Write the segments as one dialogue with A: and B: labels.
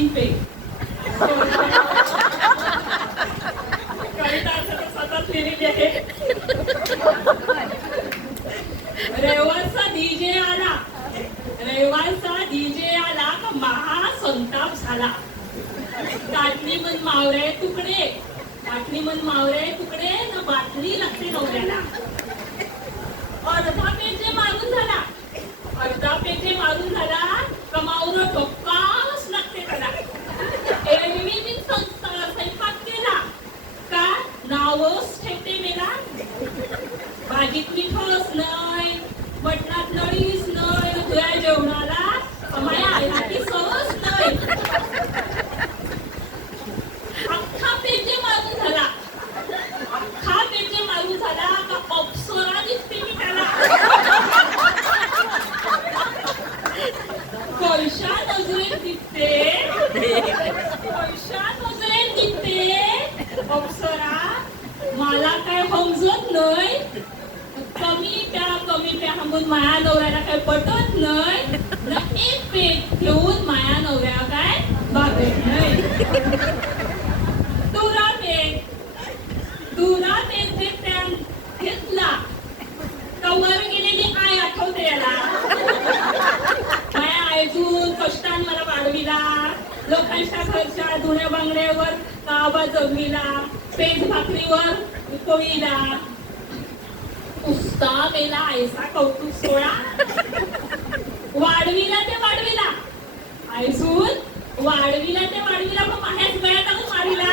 A: तीन peg DJ आला. रविवारचा डीजे आला का महा संताप झाला? काटणी मन मावरे तुकडे काटणी मन मावरे तुकडे न बातमी लागते नवऱ्याला. अर्धा पेजे मारून झाला. अर्धा पेजे मारून झाला कमावर धक्काच लागते त्याला एरवी मी संस्था स्वयंपाक केला का नावच ठेवते मेला भाजीत मिठच नाही मटणात नळीच नाही तुझ्या जेवणाला माया आईची सहज नाही. अख्खा पेजे मारून झाला. अख्खा पेजे मारून झाला का अप्सरा दिसते मी त्याला पैशा नजरेत दिसते पैशा नजरेत दिसते अप्सरा मला काय समजत नाही कमी प्या कमी प्या म्हणून माया नवऱ्याला काय पटत नाही न एक पेट घेऊन माया नवऱ्या काय बागत नाही दुरा पेट दुरा पेट घेतल्या घेतला कवर गेलेली आय आठवते याला. माया आयजून कष्टान मला वाढविला. लोकांच्या घरच्या धुण्या बांगड्यावर काबा जगविला पेट भाकरीवर पोळीला पुस्ता मेला ऐसा कौतुक सोळा वाढविला ते वाढविला. ऐसून वाढविला ते वाढविला पण माझ्याच गळ्यात टाकून वाढविला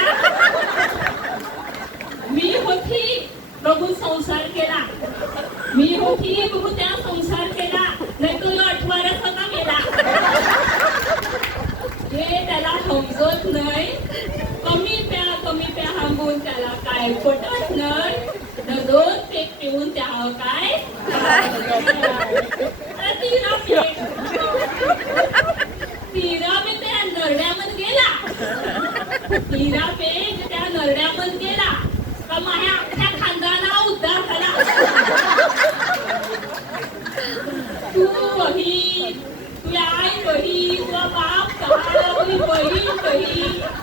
A: मी होती बघून संसार केला. मी होती बघू त्या संसार केला. नाही तो अठवाड्या स्वतः केला हे त्याला समजत नाही. कमी प्या कमी प्या हांबून त्याला काय पटत नाही. न दोन पेक पिऊन त्या काय तर तिरा पेक तिरा पे त्या नरड्यामध्ये गेला तिरा पेक त्या नरड्यामध्ये गेला का माझ्या अख्ख्या खानदाना उद्धार झाला तू बहीण तुझ्या आई बहीण तुझा बाप कहाणा तुझी बहीण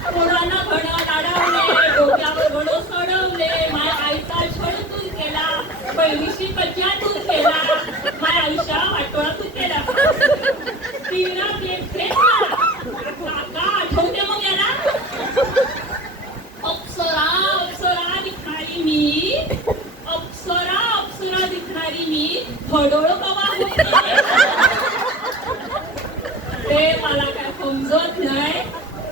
A: मी कवा होते. ते मला काय समजत नाही.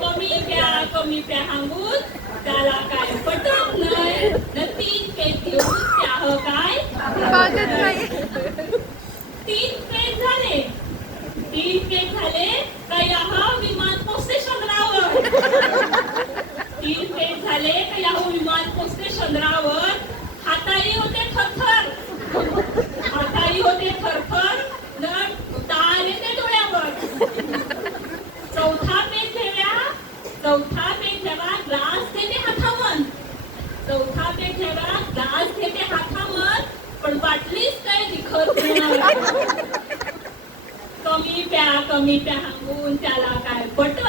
A: कमी प्या कमी प्या सांगून त्याला काय पटत नाही. न तीन पेट घेऊन त्या काय?
B: नाही.
A: तीन पेट झाले. तीन पेट झाले. का चौथा पेट ठेवा ग्लास घेते हातावर. चौथा पेट ठेवा ग्लास घेते हातावर पण बाटलीच काय दिखत नाही कमी प्या कमी प्या सांगून त्याला काय पटत